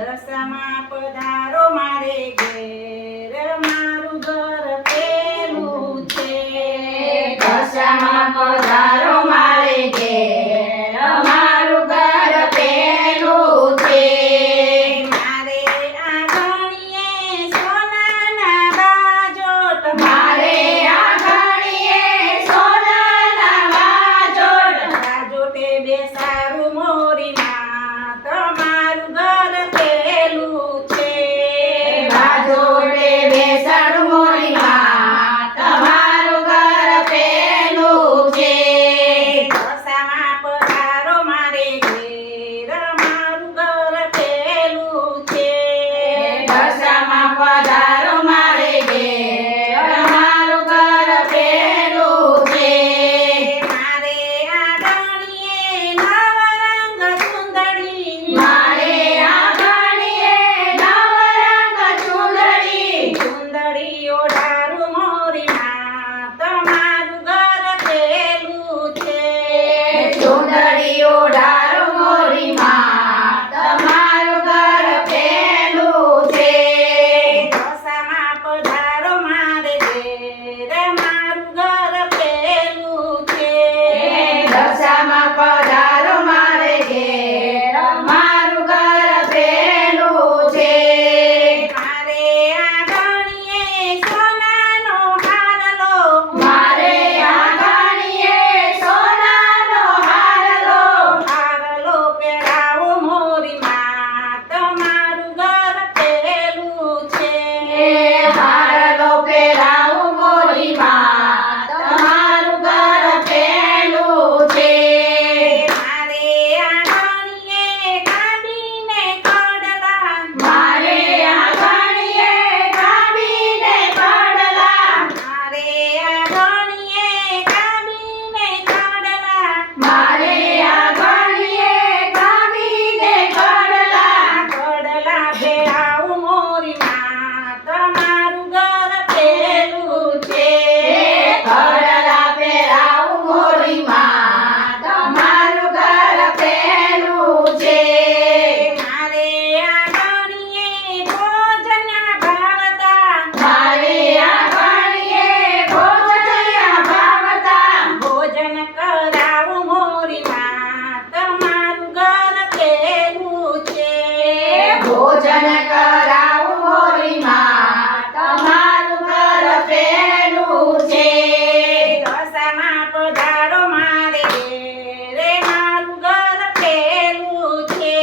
દશામાં પધારો મારે ઘેર, મારું ઘર પેલું છે. દશામાં પધારો મારે ઘેર, મારું ઘર પેલું છે. મારે આંગણીએ સોનાના બાજોટ, મારે આંગણીએ સોનાના બાજોટ, બાજોટે બેસારું મોરીમાં, તમારું ઘર પેલું છે. બાજોટે બેસાડું મોરીમાં, તમારું ઘર પેલું છે. દશામાં પધારો મારે ઘેર, મારું ઘર પેલું છે. દશામાં પધારો મારે ઘેર, મારું ઘર પેલું છે. મારે આંગણીએ નવરંગ ચૂંદડી, મારે આંગણીએ નવરંગ ચૂંદડી, ચૂંદડી ઓઢારું મોરીમાં, તમારું ઘર પેલું છે. ચૂંદડી ઓઢારો મોરીમાં, તમારું ઘર પેલું છે. દશામાં પધારો મારે ઘેર, મારું ઘર પેલું છે. દશામાં પધારો મારે ઘેર, મારું ઘર પેલું છે. મારે આંગણીએ સોનાનો હારલો, મારે આંગણીએ સોનાનો હારલો, હારલો પહેરાવો મોરીમાં, તમારું ઘર પેલું છે. હારલો પહેરાવું મોરીમાં, તમારું ઘર પેલું છે. મારે આંગણીએ કાબીને કડલા, મારે આંગણીએ કાબીને પડલા, મારે આંગણીએ કાબીને કડલા, મારે આંગણીએ કાબીને પડલા, કડલા પહેરાવું મોરીમાં, તમારું ઘર પેલું છે. કડલા પહેરાવું મોરીમાં, તમારું ઘર પેલું છે. મારે આંગણીએ ભોજન ભાવતા, મારે આંગણીએ ભોજન ભાવતા, ભોજન કરાવું મોરીમાં, તમારું ઘર પેલું છે. ભોજન કરાવું મોરીમાં, તમારું ઘર પેલું છે. દશામાં પધારો મારે ઘેર, મારું ઘર પેલું છે.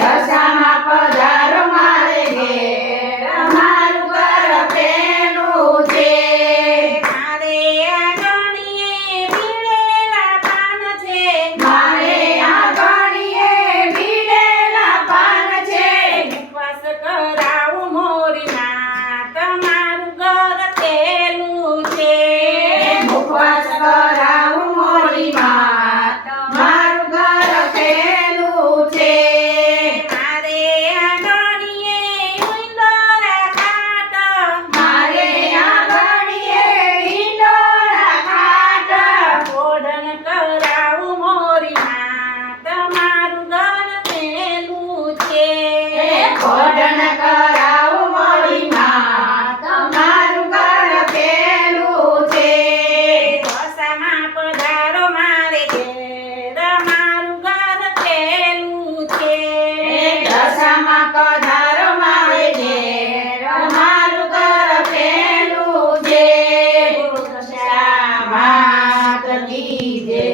દશામાં પધારો મારે ઘેર, મારું ઘર પેલું છે. મારે આંગણીએ ભીડેલા પાન છે, મારે આંગણીએ ભીડેલા પાન છે. ઉપવાસ કરાવું મોરીમાં, તમારું ઘર પેલું છે. ઉપવાસ કરાવું મોરીમાં, તમારું ઘર પેલું છે. મારે આંગણીએ ઈંડોરા ખાટ, મારે આંગણીએ ઈંડોરા ખાટ, ઓઢણ કરાવું મોરીમાં, તમારું ઘર પેલું છે. ઓઢણ કરાવું મોરીમાં, તમારું ઘર પેલું છે. દશામાં પધારો મારે ઘેર, મારું ઘર પેલું છે. દશામાં પધારો મારે ઘેર, મારું ઘર પેલું છે. દશામાં કી જય.